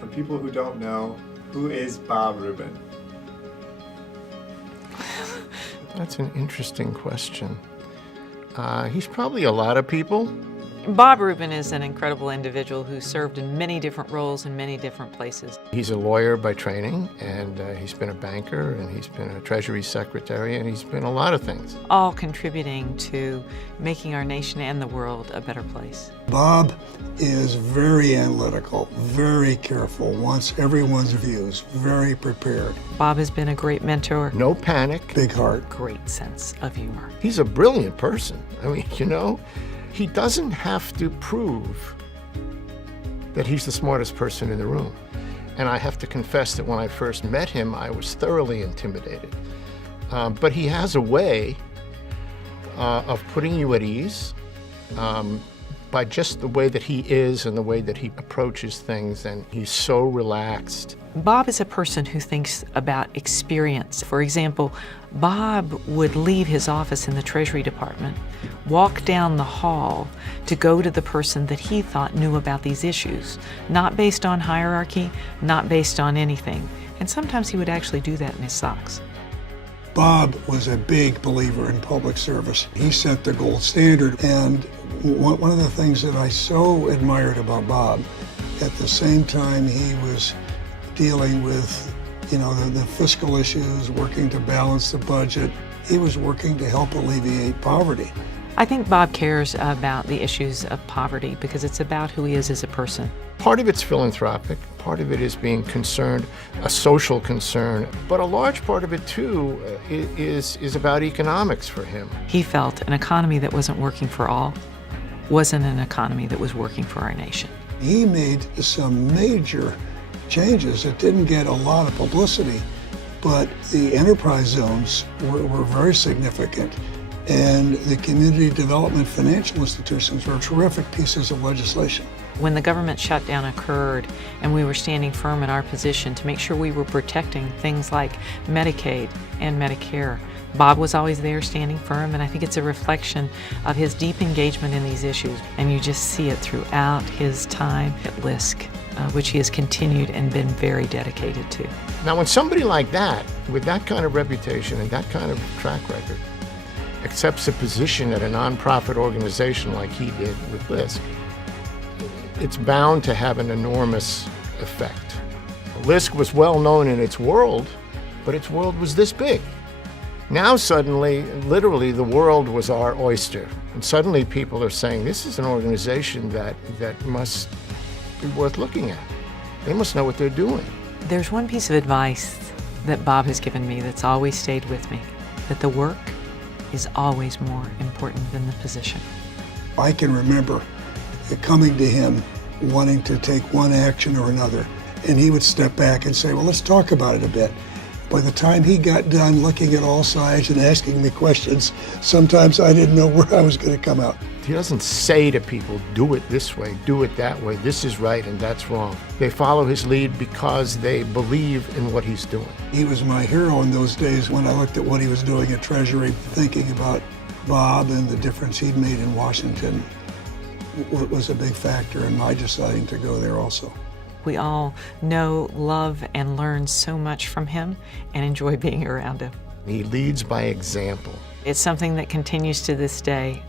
for people who don't know, who is Bob Rubin? That's an interesting question. He's probably a lot of people. Bob Rubin is an incredible individual who served in many different roles in many different places. He's a lawyer by training, and he's been a banker, and he's been a Treasury secretary, and he's been a lot of things. All contributing to making our nation and the world a better place. Bob is very analytical, very careful, wants everyone's views, very prepared. Bob has been a great mentor. No panic. Big heart. Great sense of humor. He's a brilliant person. I mean, he doesn't have to prove that he's the smartest person in the room. And I have to confess that when I first met him, I was thoroughly intimidated. But he has a way of putting you at ease by just the way that he is and the way that he approaches things, and he's so relaxed. Bob is a person who thinks about experience. For example, Bob would leave his office in the Treasury Department, walk down the hall to go to the person that he thought knew about these issues, not based on hierarchy, not based on anything. And sometimes he would actually do that in his socks. Bob was a big believer in public service. He set the gold standard, and one of the things that I so admired about Bob, at the same time he was dealing with, the fiscal issues, working to balance the budget, he was working to help alleviate poverty. I think Bob cares about the issues of poverty because it's about who he is as a person. Part of it's philanthropic, part of it is being concerned, a social concern, but a large part of it too is about economics for him. He felt an economy that wasn't working for all wasn't an economy that was working for our nation. He made some major changes that didn't get a lot of publicity, but the enterprise zones were very significant. And the community development financial institutions were terrific pieces of legislation. When the government shutdown occurred and we were standing firm in our position to make sure we were protecting things like Medicaid and Medicare, Bob was always there standing firm, and I think it's a reflection of his deep engagement in these issues. And you just see it throughout his time at LISC, which he has continued and been very dedicated to. Now, when somebody like that, with that kind of reputation and that kind of track record, accepts a position at a nonprofit organization like he did with LISC, it's bound to have an enormous effect. LISC was well known in its world, but its world was this big. Now suddenly, literally, the world was our oyster. And suddenly people are saying, this is an organization that must be worth looking at. They must know what they're doing. There's one piece of advice that Bob has given me that's always stayed with me, that the work is always more important than the position. I can remember coming to him wanting to take one action or another, and he would step back and say, well, let's talk about it a bit. By the time he got done looking at all sides and asking me questions, sometimes I didn't know where I was going to come out. He doesn't say to people, do it this way, do it that way, this is right and that's wrong. They follow his lead because they believe in what he's doing. He was my hero in those days when I looked at what he was doing at Treasury, thinking about Bob and the difference he'd made in Washington. Was a big factor in my deciding to go there also. We all know, love, and learn so much from him and enjoy being around him. He leads by example. It's something that continues to this day.